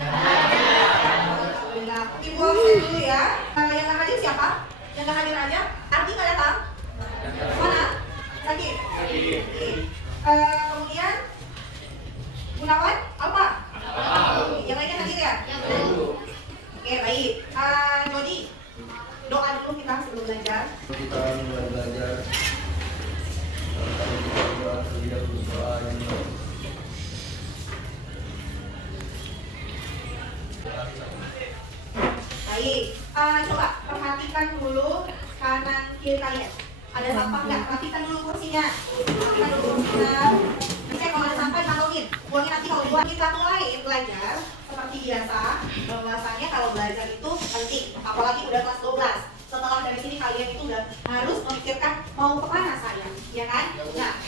Alhamdulillah. Ibu absen dulu ya. Yang nggak hadir siapa? Yang nggak hadir aja? Ardi nggak datang? Mana? Sakit? Kemudian Gunawan? Apa? Yang lainnya hadir ya? Oke, baik. Jody, doa dulu kita sebelum belajar. Kita mulai belajar. Kami berdoa terlebih berdoa yang Baik. Coba perhatikan dulu kanan kiri kalian. Ada sampah nggak? Perhatikan dulu kursinya. Perhatikan dulu kursinya. Cek kalau ada sampah kantongin. Buangin nanti kalau buang. Kita mulai belajar seperti biasa. Bahwasanya kalau belajar itu penting. Apalagi udah kelas 12. Setelah dari sini kalian itu udah harus memikirkan mau kemana saya, ya kan? Nah,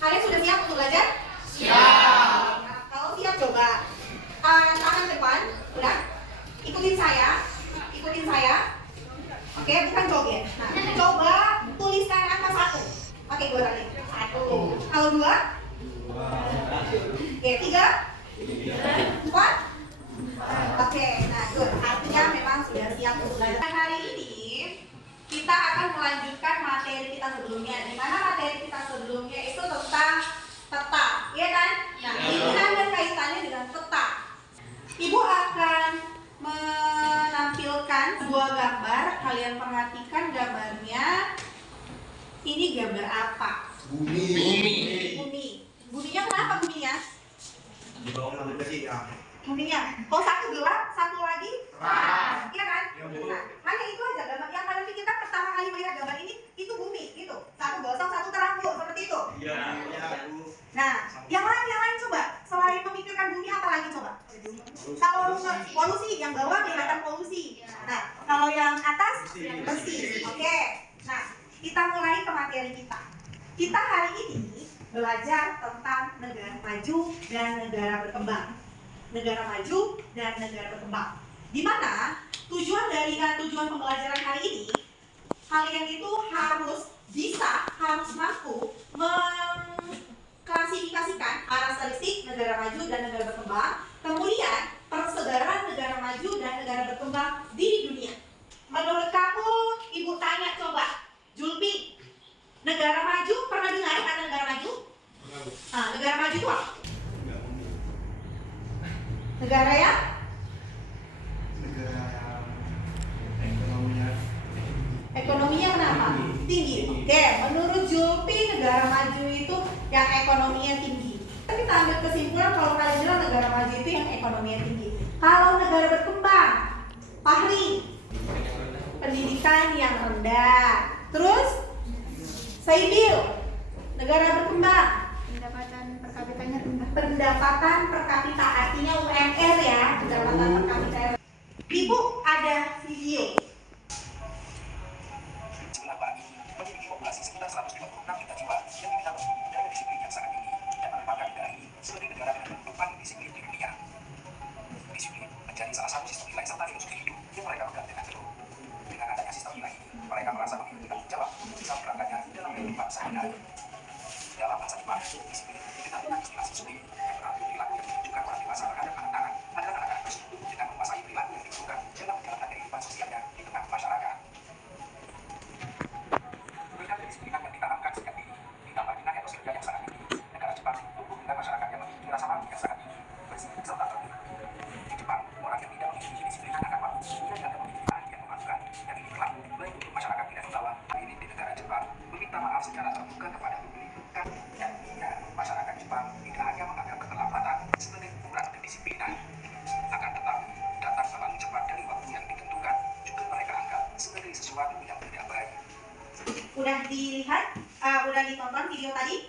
kalian sudah siap untuk belajar? Siap. Nah, kalau siap coba tangan depan, udah. Ikutin saya. Oke, bukan joget. Nah, coba tuliskan angka 1. Oke, 2 tadi. 1. Kalau 2? Oke, 3? 4? Oke, nah good. Artinya memang sudah siap untuk belajar. Hari ini kita akan melanjutkan materi kita sebelumnya. Di mana materi kita sebelumnya itu tentang peta, iya kan? Nah, ini ada kaitannya dengan peta. Ibu akan menampilkan sebuah gambar. Kalian perhatikan gambarnya. Ini gambar apa? Bumi. Buminya kenapa buminya? di bawah langit kasih ya. Buminya. Oh, satu gelap, satu lagi terang. Iya kan? Nah, hanya itu aja gambar yang kalian pikirkan pertama kali melihat gambar ini itu bumi, gitu. Satu gosong, satu terang, Bu, seperti itu. Iya, Bu. Nah, yang lain coba. Selain memikirkan bumi apa lagi coba? Kalau polusi, yang bawah kelihatan polusi. Nah, kalau yang atas bersih. Oke. Nah, kita mulai ke materi kita. Kita hari ini belajar tentang negara maju dan negara berkembang. Negara maju dan negara berkembang. Di mana tujuan pembelajaran hari ini, kalian itu harus mampu mengklasifikasikan karakteristik negara maju dan negara berkembang, kemudian persebaran negara maju dan negara berkembang di dunia. Menurut kamu, Ibu tanya coba, Julpi, negara maju pernah dengar kata negara maju? Nah, negara maju itu apa? Negara yang ekonominya kenapa? Tinggi. Oke, menurut Julpi negara maju itu yang ekonominya tinggi. Tapi kita ambil kesimpulan kalau kalian bilang negara maju itu yang ekonominya tinggi. Kalau negara berkembang, Fahri, pendidikan yang rendah. Terus, Saibil, negara berkembang, Pendapatan per kapitanya rendah. pendapatan per kapita artinya UMR ya, pendapatan per kapita. Ibu ada video. Sebelah barat memiliki populasi sekitar 156 juta jiwa yang diminat dengan disiplin yang sangat tinggi dan menempatkan negara ini sebagai negara dengan penerapan disiplin di dunia. Disiplin menjadi salah satu sistem nilai serta filosofi hidup yang mereka pegang dengan teguh. Dengan adanya sistem nilai ini, mereka merasa memiliki tanggung jawab untuk bisa menerapkannya dalam kehidupan sehari-hari. Dalam bahasa Jepang, disiplin dikenal dengan istilah sisui yang berarti perilaku yang ditunjukkan oleh dewasa terhadap anak-anak adalah anak-anak tersebut dengan menguasai perilaku yang diperlukan dalam menjalankan kehidupan sosialnya di tengah masyarakat. Berkat kedisiplinan yang ditanamkan sejak dini, ditambah dengan etos kerja yang sangat tinggi, negara Jepang tumbuh dengan masyarakat yang memiliki rasa malu yang sangat tinggi, bersih serta tertib. Di Jepang, orang yang tidak memiliki kedisiplinan akan malu, ia dianggap memiliki hal yang memalukan, dan ini berlaku baik untuk masyarakat tidak bawah. Ini di negara Jepang meminta maaf secara terbuka kepada pemilik, dan masyarakat Jepang tidak hanya menganggap keterlambatan sebagai ukuran kedisiplinan, akan tetapi datang terlalu cepat dari waktu yang ditentukan juga mereka anggap sebagai sesuatu yang tidak baik. Udah dilihat? Udah ditonton video tadi?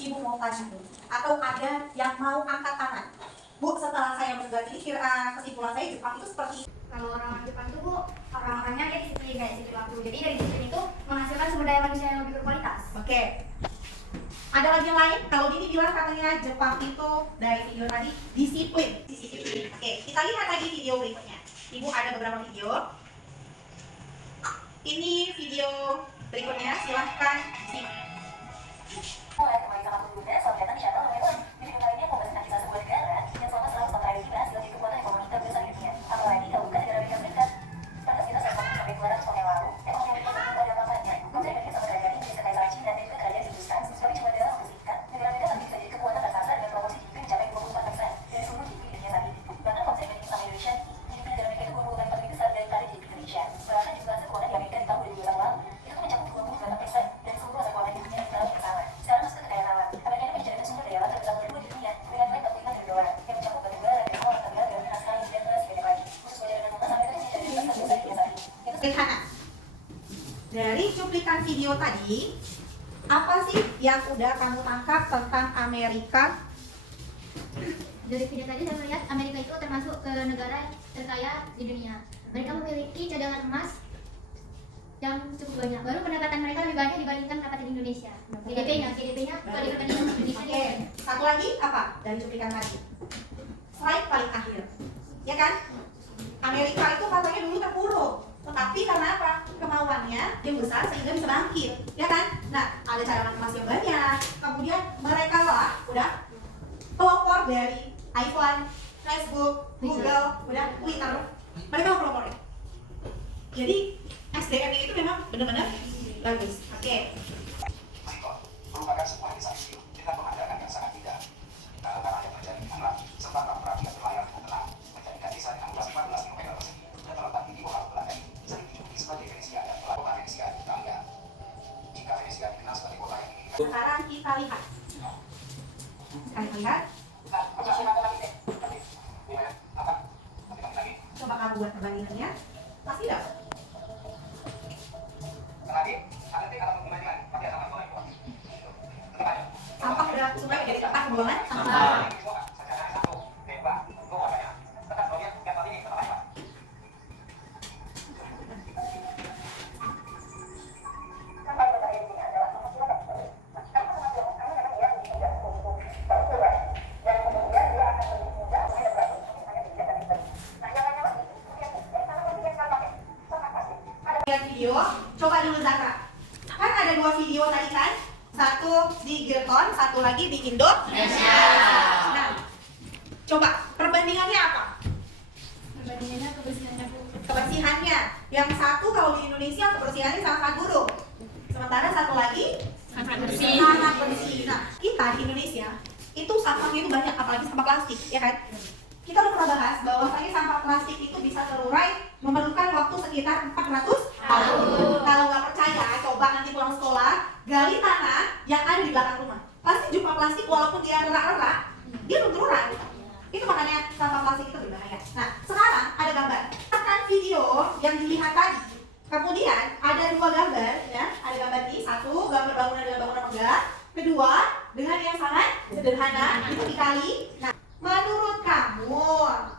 Ibu mau tanya dulu. Atau ada yang mau angkat tangan? Bu, setelah saya menggali kesimpulan saya Jepang itu seperti Kalau orang Jepang itu, Bu, orang-orangnya dia disiplin kayak disiplin waktu. Jadi dari disiplin itu menghasilkan sumber daya manusia yang lebih berkualitas. Oke. Ada lagi yang lain? Kalau Dini bilang katanya Jepang itu dari video tadi disiplin. Oke, kita lihat lagi video berikutnya. Ibu ada beberapa video. Ini video berikutnya, silahkan simak. Mulai kembali sama sebelumnya, soal data di channel Memang. Di video kali ini aku membahas tentang kisah sebuah negara sederhana. Dari cuplikan video tadi, apa sih yang udah kamu tangkap tentang Amerika? Dari video tadi saya melihat Amerika itu termasuk ke negara terkaya di dunia. Mereka memiliki cadangan emas yang cukup banyak. Baru pendapatan mereka lebih banyak dibandingkan pendapatan Indonesia. GDP-nya kalau dibandingkan Indonesia. Oke, satu lagi apa dari cuplikan tadi? Slide paling akhir, ya kan? Amerika itu katanya dulu terpuruk, tetapi karena apa? Kemauannya yang besar sehingga bisa bangkit, ya kan? Nah, ada cadangan emas yang banyak. Kemudian mereka lah udah pelopor dari iPhone, Facebook, Google, udah Twitter. Mereka pelopornya. Jadi SDM-nya itu memang benar-benar bagus. Oke. Sikon merupakan sebuah desa kecil dengan pemandangan yang sangat indah. Tanah yang terjadi hangat serta perapian berlayar dengan tenang menjadikan desa dengan luas 14 km persegi yang terletak di timur laut Belanda ini bisa dijuluki sebagai Venesia dan kota Venesia di Italia. Jika Venesia dikenal sebagai kota yang dimiliki Sekarang kita lihat. Coba kamu buat perbandingannya. Pasti dapat. Sampah udah sungai jadi tempat pembuangan sampah. Lihat video, coba dulu Zahra. Kan ada 2 video tadi kan? Satu di Girton, satu lagi di Indonesia. Nah, coba perbandingannya apa? Perbandingannya kebersihannya Bu. Kebersihannya. Yang satu kalau di Indonesia kebersihannya sangat buruk. Sementara satu lagi Sangat bersih. sangat bersih. Nah, kita di Indonesia itu sampahnya itu banyak, apalagi sampah plastik, ya kan? Kita udah pernah bahas bahwasanya sampah plastik itu bisa terurai memerlukan waktu sekitar 400 tahun. Kalau nggak percaya, coba nanti pulang sekolah, gali tanah yang ada di belakang rumah. Pasti jumlah plastik walaupun dia rerak-rerak, dia belum terurai. Itu makanya sampah plastik itu berbahaya. Nah, sekarang ada gambar. Tekan video yang dilihat tadi. Kemudian ada 2 gambar, ya. Ada gambar ini, satu gambar bangunan dengan bangunan megah, kedua dengan yang sangat sederhana, itu dikali. Nah, menurut kamu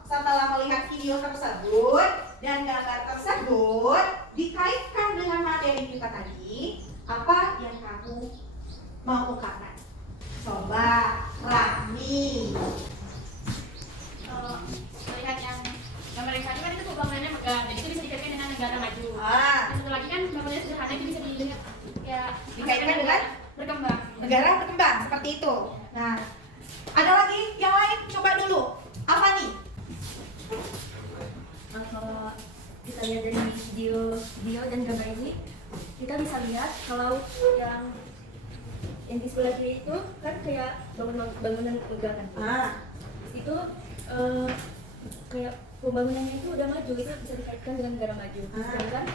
setelah melihat video tersebut dan gambar tersebut dikaitkan dengan materi kita tadi, apa yang kamu mau ungkapkan? Coba Rahmi. Kalau melihat yang gambar yang tadi kan itu bangunannya megah, jadi itu bisa dikaitkan dengan negara maju. Ah, Dan satu lagi kan bangunannya sederhana, itu bisa dilihat ya Dikaitkan dengan berkembang. negara berkembang seperti itu. Nah, ada lagi yang lain, coba dulu. Apa nih? Kalau kita lihat dari video dan gambar ini, kita bisa lihat kalau yang di sebelah kiri itu kan kayak bangunan megah kan. Ah, Itu kayak pembangunannya itu udah maju, itu bisa dikaitkan dengan negara maju. Sedangkan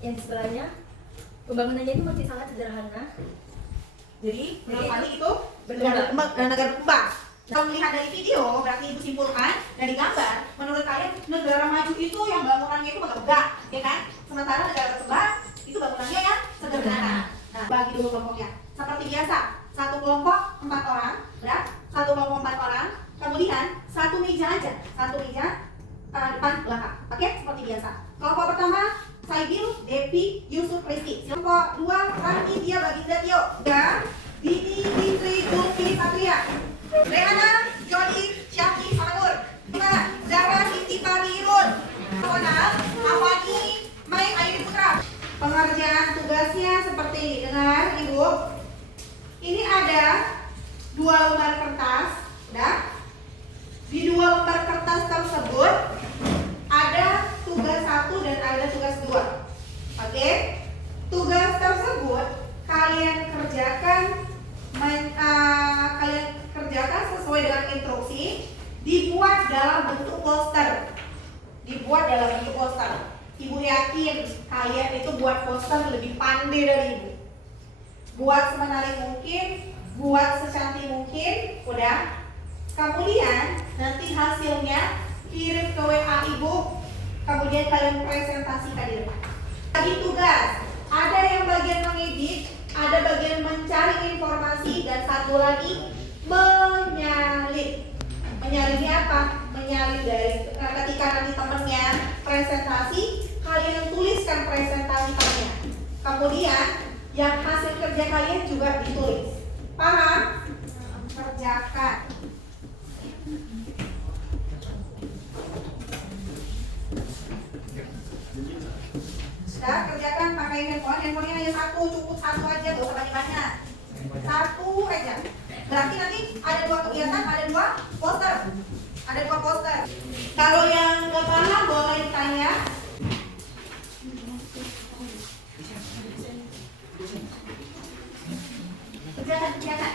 yang di sebelahnya pembangunannya itu masih sangat sederhana. jadi menurut Fani itu negara berkembang. Kalau melihat dari video, berarti ibu simpulkan dari gambar, menurut kalian negara maju itu yang bangunannya itu megah, ya kan? Sementara negara berkembang itu bangunannya yang sederhana. Nah, bagi dulu kelompoknya. Seperti biasa, satu kelompok 4 orang, ya? Satu kelompok 4 orang, kemudian satu meja aja, satu meja depan belakang. Oke, seperti biasa. Kelompok pertama, Saibil, Devi, Yusuf, Rizky. Kelompok 2, Rani, Dia, Baginda, Tio. Dan Dini, Fitri, Zulfi, Satria. Rehana, Jody, Syafri, sama Nur. Gimana? Zara, Siti, Pari, Irun. Sonal, Afani, Mai, Ayu Putra. Pengerjaan tugasnya seperti ini. Dengar, Ibu. Ini ada 2 lembar kertas. Udah? Di 2 lembar kertas tersebut ada tugas 1 dan ada tugas 2. Oke? Tugas tersebut kalian kerjakan sesuai dengan instruksi, dibuat dalam bentuk poster. Ibu yakin kalian itu buat poster lebih pandai dari ibu. Buat semenarik mungkin, buat secantik mungkin, udah. Kemudian nanti hasilnya kirim ke WA ibu, kemudian kalian presentasikan di depan. Bagi tugas, ada yang bagian mengedit, ada bagian mencari informasi, dan satu lagi menyalin. Menyalinnya apa? Menyalin dari ketika nanti temennya presentasi, kalian tuliskan presentasinya. Kemudian yang hasil kerja kalian juga ditulis. Paham? Kerjakan. Sudah, kerjakan pakai handphone. Handphonenya hanya satu, cukup satu aja, gak usah banyak-banyak. Satu aja. Berarti nanti ada 2 kegiatan, ada 2 poster. Ada 2 poster. Kalau yang gak paham boleh ditanya. Kerjakan.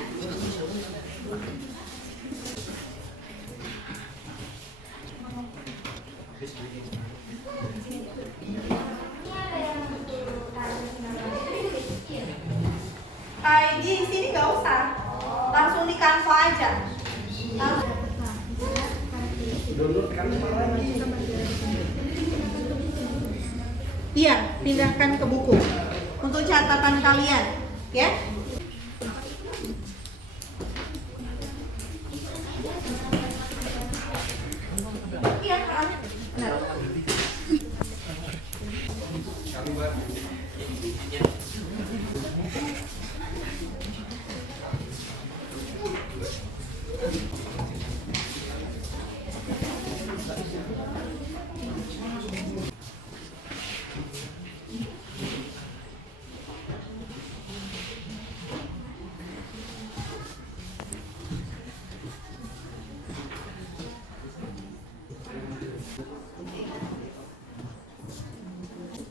Di sini nggak usah, langsung di Canva aja. Iya, pindahkan ke buku untuk catatan kalian, ya. Iya, benar.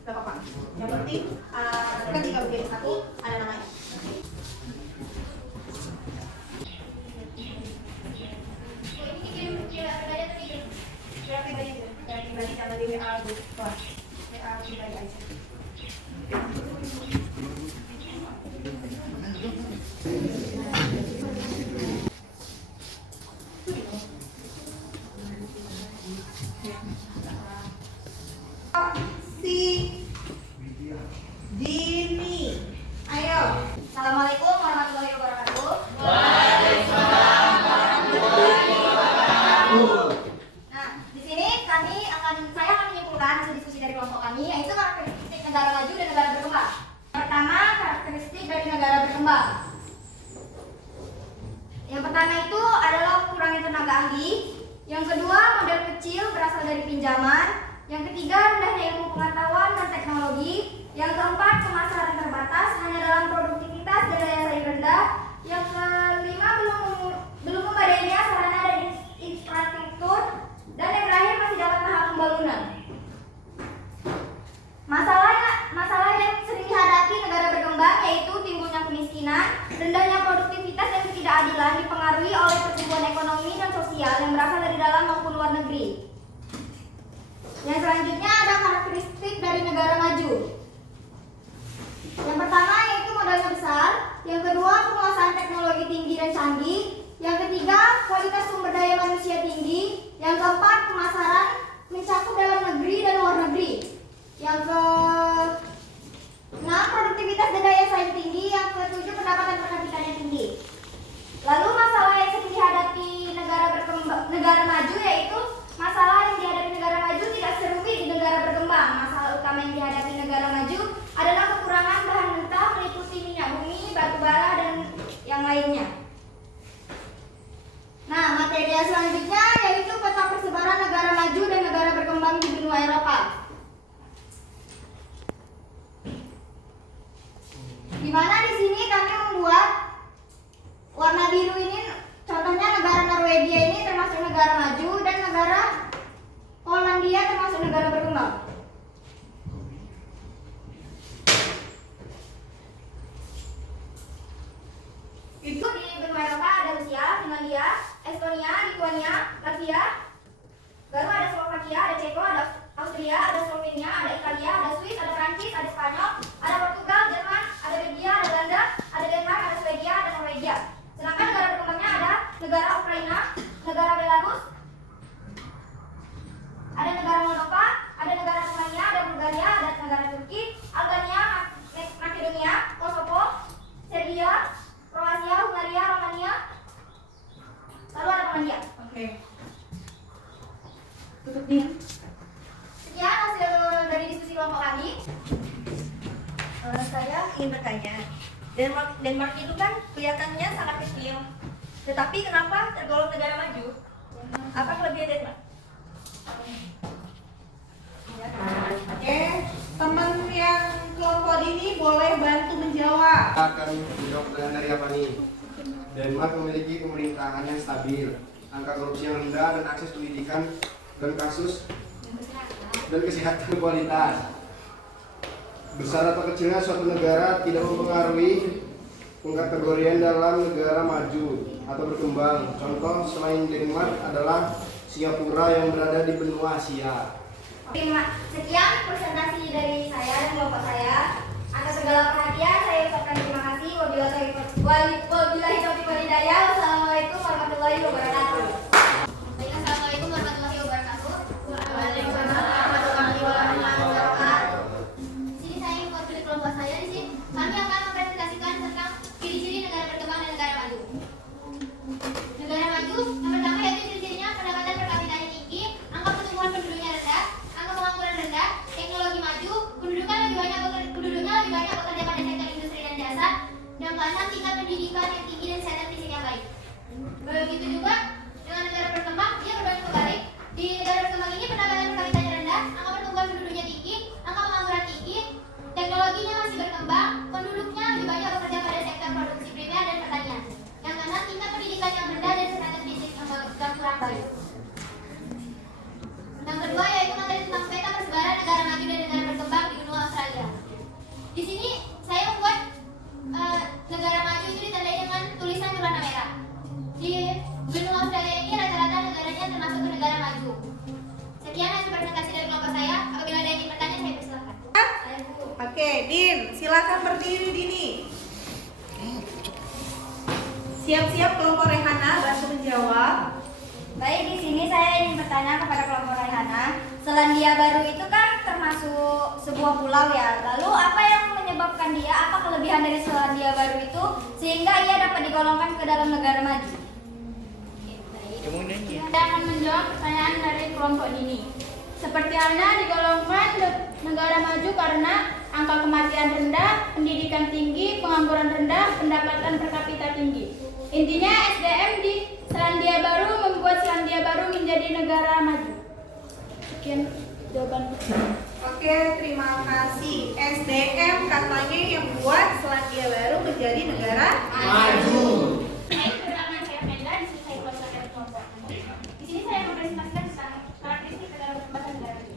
Gak apa-apa. Yang penting ketika menjadi satu ada namanya. Pribadi karena di WA grup kelas. WA pribadi aja. Dini. Ayo. Assalamualaikum warahmatullahi wabarakatuh. Waalaikumsalam warahmatullahi wabarakatuh. Nah, di sini saya akan menyimpulkan hasil diskusi dari kelompok kami, yaitu karakteristik negara maju dan negara berkembang. Pertama, karakteristik dari negara berkembang. Yang pertama itu adalah kurangnya tenaga ahli. Yang kedua, modal kecil berasal dari pinjaman. Yang ketiga, rendahnya ilmu pengetahuan dan teknologi. Yang keempat, pemasaran terbatas hanya dalam produktivitas dan daya saing rendah. Yang kelima, belum memadainya sarana dan infrastruktur. Dan yang terakhir, masih dalam tahap pembangunan. Masalah yang sering dihadapi negara berkembang yaitu timbulnya kemiskinan, rendahnya produktivitas dan ketidakadilan dipengaruhi oleh pertumbuhan ekonomi dan sosial yang berasal dari dalam maupun luar negeri. Yang selanjutnya ada karakteristik dari negara maju. Yang pertama yaitu modalnya besar, yang kedua penguasaan teknologi tinggi dan canggih, yang ketiga kualitas sumber daya manusia tinggi, yang keempat pemasaran mencakup dalam negeri dan luar negeri, yang keenam produktivitas dan daya saing tinggi, yang ketujuh pendapatan per kapitanya tinggi. Lalu masalah yang sering dihadapi negara maju yaitu masalah yang dihadapi negara maju tidak serumit di negara berkembang. Masalah utama yang dihadapi negara maju adalah kekurangan bahan mentah meliputi minyak bumi, batu bara, dan yang lainnya. Nah, materi selanjutnya yaitu peta persebaran negara maju dan negara berkembang di benua Eropa. Di mana di sini kami membuat warna biru ini, contohnya negara Norwegia ini termasuk negara maju dan negara Polandia termasuk negara berkembang. Itu di benua Eropa ada Rusia, Finlandia, Estonia, Lituania, Latvia, baru ada Slovakia, ada Ceko, ada Austria, ada Slovenia, ada Italia, ada Swiss, ada Prancis, ada Spanyol, ada Portugal, Jerman, ada Belgia, ada Belanda, ada Denmark, ada Swedia, ada Norwegia. Sedangkan negara berkembangnya ada negara Ukraina, negara Belarus, ada negara Moldova, ada negara Rumania, ada Bulgaria, ada negara Turki, Tutup Din. Sekian hasil dari diskusi kelompok kami. Saya ingin bertanya, Denmark itu kan kelihatannya sangat kecil, tetapi kenapa tergolong negara maju? Apa kelebihan Denmark? Oke, teman yang kelompok ini boleh bantu menjawab. Akan menjawab pertanyaan dari apa nih? Denmark memiliki pemerintahan yang stabil, angka korupsi yang rendah, dan akses pendidikan dan kesehatan kualitas. Besar atau kecilnya suatu negara tidak mempengaruhi pengkategorian dalam negara maju atau berkembang. Contoh selain Denmark adalah Singapura yang berada di benua Asia. Sekian presentasi dari saya dan kelompok saya. Atas segala perhatian saya ucapkan terima kasih. Wabillahi taufiq wal hidayah. Wassalamualaikum warahmatullahi wabarakatuh. Assalamualaikum warahmatullahi wabarakatuh. Waalaikumsalam warahmatullahi wabarakatuh. Di sini saya mewakili kelompok saya. Di sini kami akan mempresentasikan tentang ciri-ciri negara berkembang dan negara maju. Negara maju yang pertama yaitu ciri-cirinya pendapatan per kapitanya tinggi, angka pertumbuhan penduduknya rendah, angka pengangguran rendah, teknologi maju, penduduknya lebih banyak bekerja pada sektor industri dan jasa, dan keenam tingkat pendidikan yang tinggi dan kesehatan fisik yang baik. Begitu juga dengan negara berkembang, dia berbanding kebalik. Di negara berkembang ini pendapatan per kapitanya rendah, angka pertumbuhan penduduknya tinggi, angka pengangguran tinggi, teknologinya masih berkembang, penduduknya lebih banyak bekerja pada sektor produksi primer dan pertanian. Yang keenam tingkat pendidikan yang rendah dan kesehatan fisik yang kurang baik. Yang kedua yaitu materi tentang peta persebaran negara maju dan negara berkembang di benua Australia. Di sini saya membuat negara maju itu ditandai dengan tulisan berwarna merah. Di benua Australia ini rata-rata negaranya termasuk ke negara maju. Sekian hasil presentasi dari kelompok saya. Apabila ada yang ingin bertanya, saya persilakan. Oke, Din, silakan berdiri Dini. Siap-siap kelompok Rehana bantu menjawab. Baik, di sini saya ingin bertanya kepada kelompok Raihana. Selandia Baru itu kan termasuk sebuah pulau ya. Lalu apa yang menyebabkan dia? Apa kelebihan dari Selandia Baru itu sehingga ia dapat digolongkan ke dalam negara maju? Saya akan menjawab pertanyaan dari kelompok ini. Seperti halnya digolongkan negara maju karena angka kematian rendah, pendidikan tinggi, pengangguran rendah, pendapatan per kapita tinggi. Intinya SDM di Selandia Baru membuat Selandia Baru menjadi negara maju. Sekian jawaban. Oke, terima kasih. SDM katanya yang buat Selandia Baru menjadi negara maju. Baik, perkenalkan saya Menda. Di sini saya kelompok dari kelompok. Di sini saya mempresentasikan tentang karakteristik negara berkembang dan negara maju.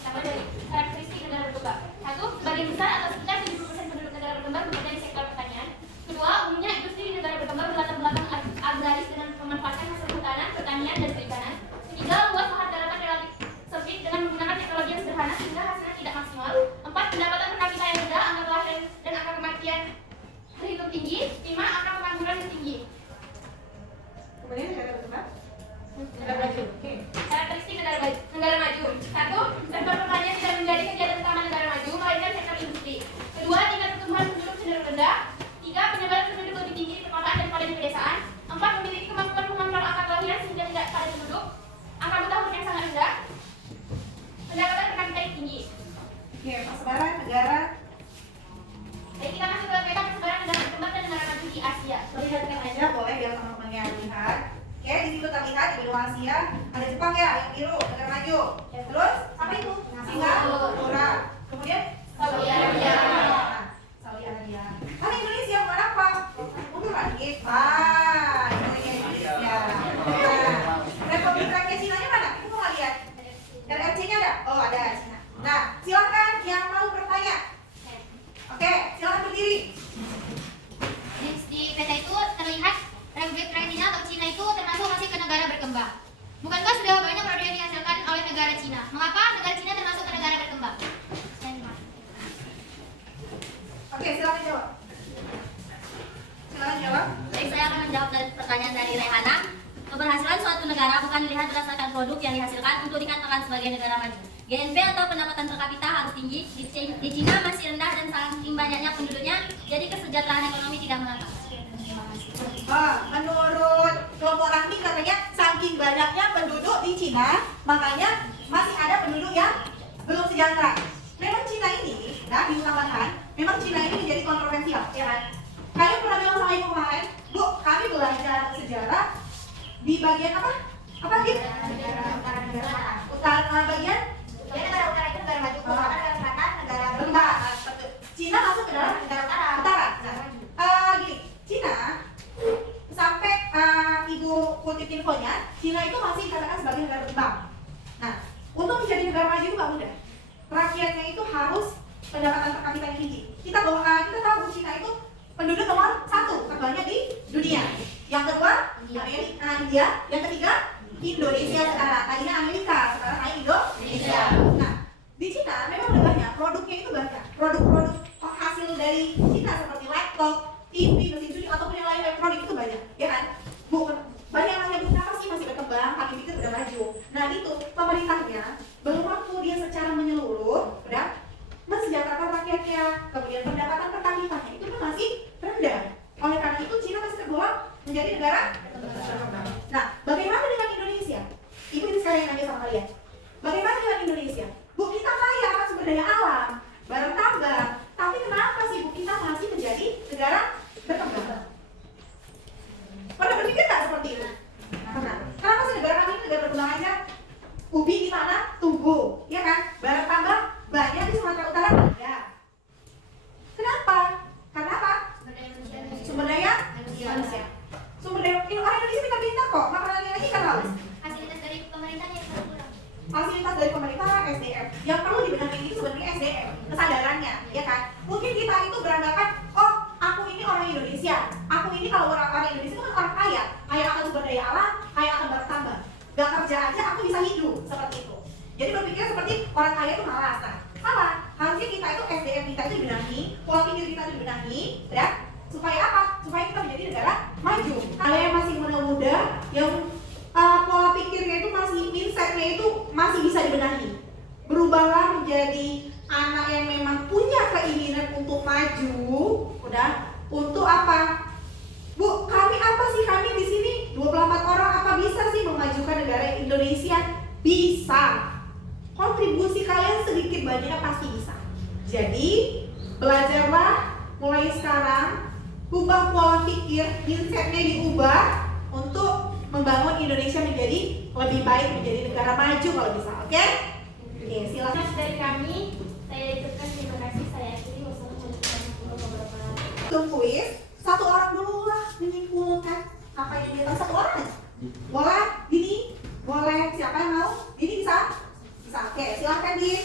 Pertama dari karakteristik negara berkembang. Satu, sebagian besar atau sekitar 70% penduduk negara berkembang bekerja di sektor pertanian. Kedua, umumnya industri di negara berkembang berlatar belakang agraris dengan memanfaatkan hasil hutanan, pertanian, dan perikanan. Ketiga, membuat lahan daratan relatif sempit dengan menggunakan teknologi yang sederhana sehingga hasilnya tidak maksimal. Empat, pendapatan per kapita yang rendah, angka kelahiran dan angka kematian terhitung tinggi. Lima, angka pengangguran yang tinggi. Kemudian negara berkembang. Negara maju. Oke. Karakteristik negara maju. Satu, sektor pertanian tidak menjadi kegiatan utama negara maju, melainkan sektor industri. Kedua, tingkat pertumbuhan penduduk cenderung rendah. Tiga, penyebaran penduduk lebih tinggi di perkotaan daripada di pedesaan. Empat, memiliki kemampuan mengontrol angka kelahiran sehingga tidak pada penduduk. Angka bertahun yang sangat rendah. Pendapatan per kapita yang tinggi. Oke, persebaran negara. Jadi kita masuk ke peta persebaran negara berkembang dan negara maju di Asia. Lihatkan aja boleh biar teman-temannya lihat. Oke, di situ terlihat di benua Asia ada Jepang ya, yang biru, negara maju. Terus apa itu? Singapura. Kemudian Saudi Arabia. Saudi Arabia. Kan Indonesia bukan apa? Mundur lagi. Indonesia. Nah, Republik Rakyat Cina-nya mana? Kita mau nggak lihat. RRC-nya ada? Oh, ada Cina. Nah, silakan yang mau bertanya. Oke, silakan berdiri. Di peta itu terlihat Republik Rakyat Cina atau Cina itu termasuk masih ke negara berkembang. Bukankah sudah banyak produk yang dihasilkan oleh negara Cina? Mengapa negara Cina termasuk ke negara berkembang? Oke, silakan jawab. Silakan jawab. Baik, saya akan menjawab dari pertanyaan dari Rehana. Keberhasilan suatu negara bukan dilihat berdasarkan produk yang dihasilkan untuk dikatakan sebagai negara maju. GNP atau pendapatan per kapita harus tinggi. Di Cina masih rendah dan saking banyaknya penduduknya, jadi kesejahteraan ekonomi tidak merata. Menurut kelompok Rahmi katanya saking saking banyaknya penduduk di Cina, makanya masih ada penduduk yang belum sejahtera. Memang Cina ini, nah ditambahkan, memang Cina ini menjadi kontroversial, ya kan? Kalian pernah bilang sama ibu kemarin, Bu, kami belajar sejarah di bagian apa? Apa gitu? Utara bagian? Jadi negara utara itu negara maju, negara selatan, negara Bentar, Cina masuk ke dalam negara utara. Nah, gini, Cina sampai ibu kutip infonya, Cina itu masih dikatakan sebagai negara berkembang. Nah, untuk menjadi negara maju itu nggak mudah. Rakyatnya itu harus pendapatan per kapita yang tinggi. Kita tahu Cina itu penduduk nomor 1 terbanyak di dunia. Yang kedua India, yang ketiga Indonesia sekarang. Tadinya Amerika, sekarang Indonesia. Nah, di Cina memang banyak produknya itu banyak. Produk-produk hasil dari Cina seperti laptop, TV, mesin cuci ataupun yang lain elektronik itu banyak, ya kan? Banyak yang nyebut apa sih masih berkembang, kami pikir udah maju. Nah itu pemerintahnya belum mampu dia secara menyeluruh, udah mensejahterakan rakyatnya, kemudian pendapatan per kapitanya itu kan masih rendah. Oleh karena itu Cina masih tergolong menjadi negara berkembang. Nah, bagaimana dengan Indonesia? Ibu ini sekarang yang nanya sama kalian. Bagaimana dengan Indonesia? Bu, kita kaya kan sumber daya alam, barang tambang, tapi kenapa sih Bu kita masih menjadi negara berkembang? Pernah berpikir nggak seperti itu? Pernah. Kenapa sih negara kami ini negara berkembang aja? Ubi di mana? Tumbuh, ya kan? Barang tambang banyak di Sumatera Utara ada. Kenapa? Karena apa? Sumber daya manusia. Sumber daya orang Indonesia pintar-pintar kok, nggak pernah lagi kan haus. fasilitas dari pemerintahnya yang kurang. Fasilitas dari pemerintah SDM. Yang perlu dibenahi itu sebenarnya SDM, kesadarannya, ya kan? Mungkin kita itu beranggapan, oh aku ini orang Indonesia. Aku ini kalau orang Indonesia itu kan orang kaya, kaya akan sumber daya alam, kaya akan barang tambang. Gak kerja aja aku bisa hidup seperti itu. Jadi berpikir seperti orang kaya itu malas. Nah, salah. Harusnya kita itu SDM kita itu dibenahi, pola pikir kita itu dibenahi, ya? Supaya apa? Supaya kita menjadi negara maju. Kalian yang masih muda, yang pola pikirnya itu masih mindsetnya itu masih bisa dibenahi. Berubahlah menjadi anak yang memang punya keinginan untuk maju, udah. Untuk apa? Bu, kami apa sih? Kami di sini 24 orang apa bisa sih memajukan negara Indonesia? Bisa. Kontribusi kalian sedikit banyaknya pasti bisa. Jadi, belajarlah mulai sekarang, ubah pola pikir, mindsetnya diubah untuk membangun Indonesia menjadi lebih baik, menjadi negara maju kalau bisa, oke? Oke, silakan. Dari kami, saya ucapkan terima kasih. Saya akhiri. Wassalamualaikum warahmatullahi wabarakatuh. Untuk kuis, satu orang dulu lah menyimpulkan apa yang dia tahu. Satu orang aja. Boleh? Dini? Boleh. Siapa yang mau? Dini bisa? Bisa. Oke, silakan Din.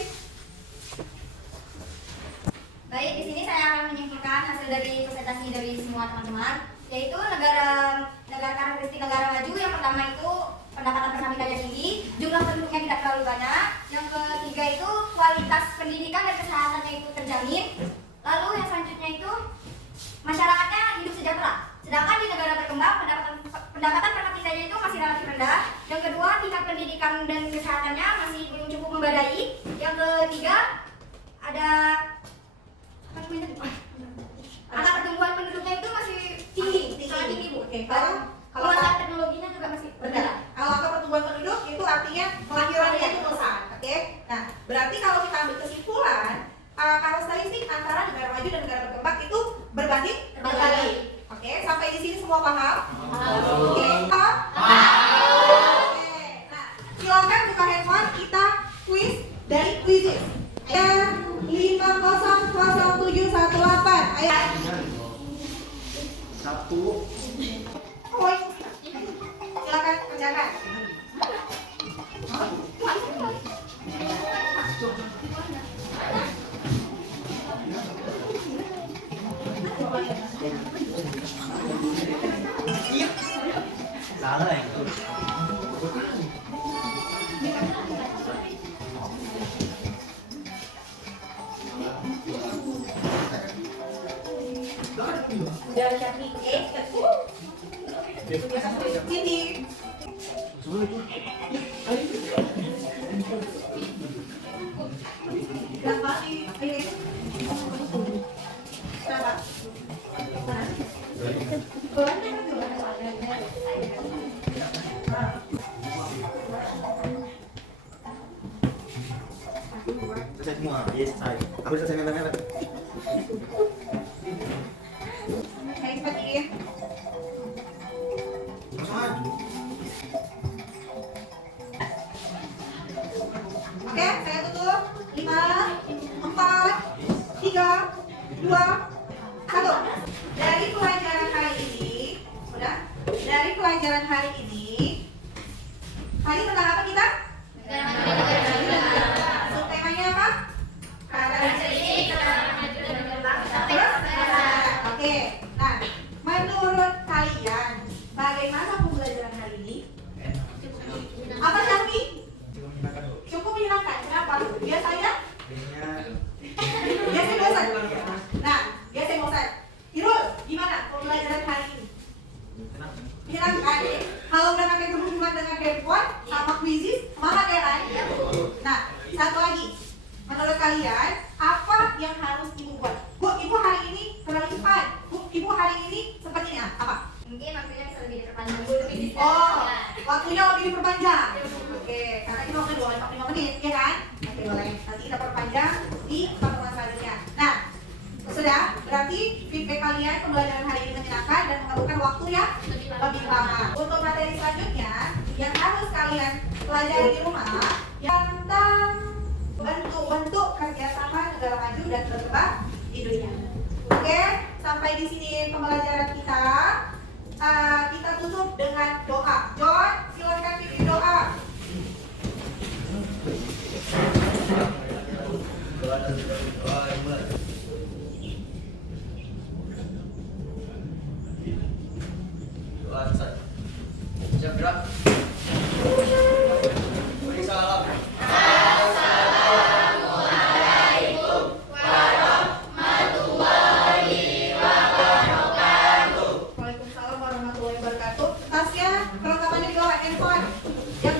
Baik, di sini saya akan menyimpulkan hasil dari presentasi dari semua teman-teman, yaitu negara karakteristik negara maju. Yang pertama itu pendapatan per kapitanya tinggi, jumlah penduduknya tidak terlalu banyak. Yang ketiga itu kualitas pendidikan dan kesehatannya itu terjamin. Lalu yang selanjutnya itu masyarakatnya hidup sejahtera. Sedangkan di negara berkembang pendapatan per kapitanya itu masih relatif rendah. Yang kedua, tingkat pendidikan dan kesehatannya masih belum cukup memadai. Yang ketiga, ada angka pertumbuhan penduduknya itu masih tinggi, sangat tinggi Bu. Oke, Lalu kalau kekuatan teknologinya juga masih benar. Kalau angka pertumbuhan penduduk itu artinya kelahirannya itu melesat, oke? Nah, berarti kalau kita ambil kesimpulan, karakteristik antara negara maju dan negara berkembang itu berbanding terbalik. Oke, sampai di sini semua paham? Oke, paham? Oke, nah silakan buka handphone, kita quiz dari Quizizz. 500718. Ayo. 1. Oi. Silakan kerjakan. Salah ya. Udah cantik, Cindy. Berapa nih? Berapa? Boleh kan? Selesai semua. Iya selesai. Aku udah selesai merah-merah. Kayak seperti ini. Langsung aja. Oke, saya tutup. 5, 4, 3, 2, 1. Dari pelajaran hari ini, udah? Dari pelajaran hari ini, tadi tentang apa kita? Subtemanya apa? Karakteristik. Terus? Oke. Nah, menurut kalian, bagaimana pembelajaran hari ini? Apa Syafi? Cukup menyenangkan. Kenapa? Biasanya? Biasanya bosan. Nah, biasanya bosan. Irul, gimana pembelajaran hari ini? Menyenangkan. Kalau udah pakai berhubungan dengan handphone sama quizzes, semangat ya kan? Nah, satu lagi. Menurut kalian, apa yang harus ibu buat? Bu, ibu hari ini terlalu cepat. Bu, ibu hari ini seperti ini. Apa? Mungkin waktunya bisa lebih diperpanjang. Oh, waktunya lebih diperpanjang. Oke, karena ini waktu 25 menit, ya kan? Oke, boleh. Nanti kita perpanjang di pertemuan selanjutnya. Nah, sudah, berarti feedback kalian pembelajaran hari ini menyenangkan dan memerlukan waktu yang lebih lama. Untuk materi selanjutnya, yang harus kalian pelajari di rumah, yang tentang bentuk-bentuk kerjasama negara maju dan berkembang di dunia. Oke, sampai di sini pembelajaran kita. Kita tutup dengan doa. John, silakan pimpin doa. Siap gerak. Beri salam. Waalaikumsalam warahmatullahi wabarakatuh. Tasnya, perlengkapannya di bawah handphone. Yang